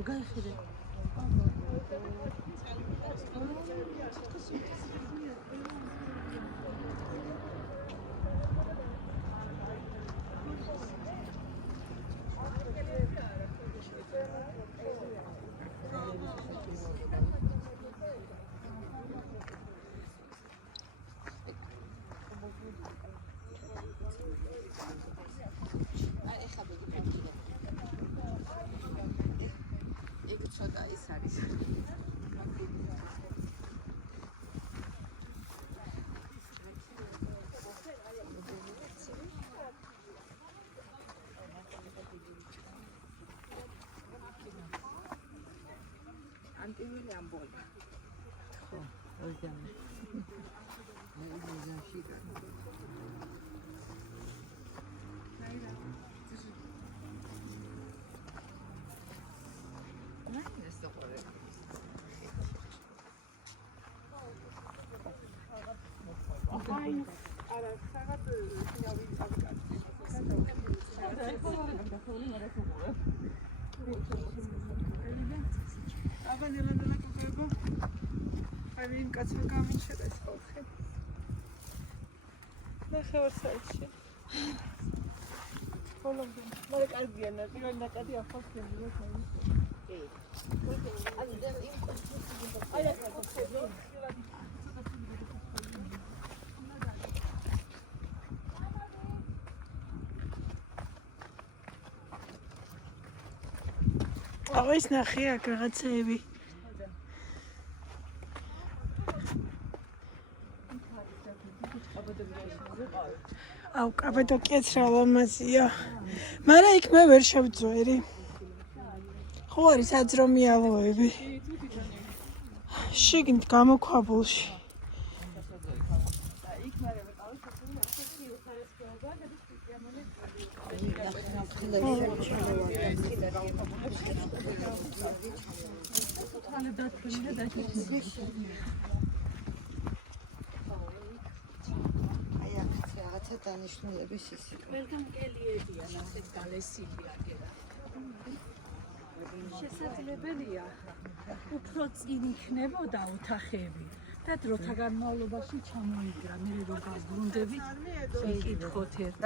რო გაიხიდე. ცოტა ის არის. ანტივილი ამბოლია. ხო, ორგანო. მე ვიზაში გა. არა, საღად შინავი წავიკარდი. აბა ნელა გოგოება. აი ვინ კაცმა გამიჩერა ეს ხალხი. ნახევარ საათში. ბოლომდე. მაგრამ კარგია, პირველ ნაკადი ახალ გემოს მაინც. კი. აი რა ხდება? ის ნახე აქ რაღაცეები. აუ, კაბადოკიაც რა ლამაზია. მაგრამ იქ მე ვერ შევძვერი. ხო არის აძრომი ალოები. შიგნით გამოქვაბულში. აი აქ რაღაცა დანიშნულების ისი. ყველგან კელიებია, ნახეთ გალესილია კიდე. შესაძლებელია უფრო წინ იქნებოდა ოთახები და დროთა განმავლობაში ჩამოიდგა. მე რო გავბრუნდებით, ვიკითხოთ ერთი